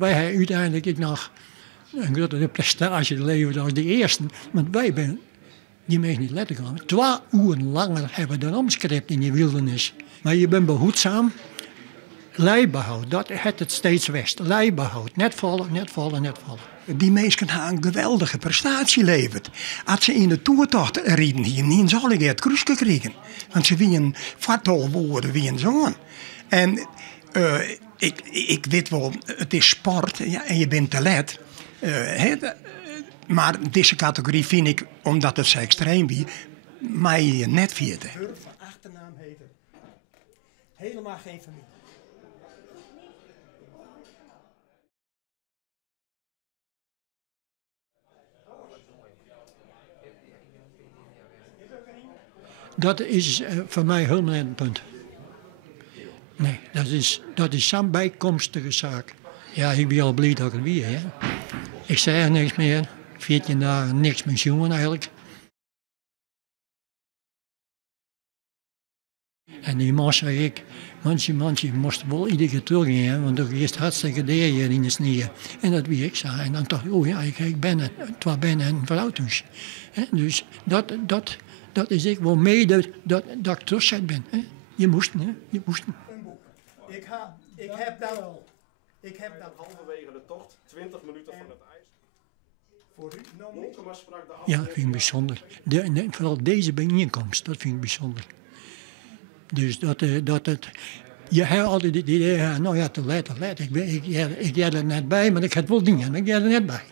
Wij hebben uiteindelijk ik nog een grotere prestatie geleverd als de eerste. Want wij zijn die mensen niet letten komen. 2 uur langer hebben we dan omskrept in die wildernis. Maar je bent behoedzaam. Leibehoud, dat het steeds west. Leibehoud, net vallen, net vallen, net vallen. Die mensen hebben een geweldige prestatie geleverd. Als ze in de toertocht rieden hier, niet zal ik het kruisje krijgen. Want ze wien vartal woorden, wien zo'n. En ik weet wel, het is sport ja, en je bent te let. Maar deze categorie vind ik, omdat het zo extreem is, mij net vierde. Achternaam heet helemaal geen familie. Dat is voor mij helemaal niet een punt. Nee, dat is zo'n bijkomstige zaak. Ja, ik ben al blij dat ik het weer heb. Ik zei er niks meer. 14 dagen niks meer jongen eigenlijk. En die man zei ik, manche moest wel iedere keer teruggaan, want er is hartstikke deer in de sneeuw. En dat wie ik zei. En dan dacht ik, oh ja, ik ben het. Het ben een vrouw dus. Dus dat is ik wel mede dat ik terugzet ben. Hè? Je moest. Een boek. Ik heb dat halverwege de tocht, 20 minuten van het ijs. Voor u nog Monkema sprak de Ja, dat vind ik bijzonder. Vooral deze bijeenkomst, dat vind ik bijzonder. Dus dat het... Je hebt altijd het idee, nou ja, te laat. Ik jij er net bij, maar ik heb het wel dingen, maar ik jij er net bij.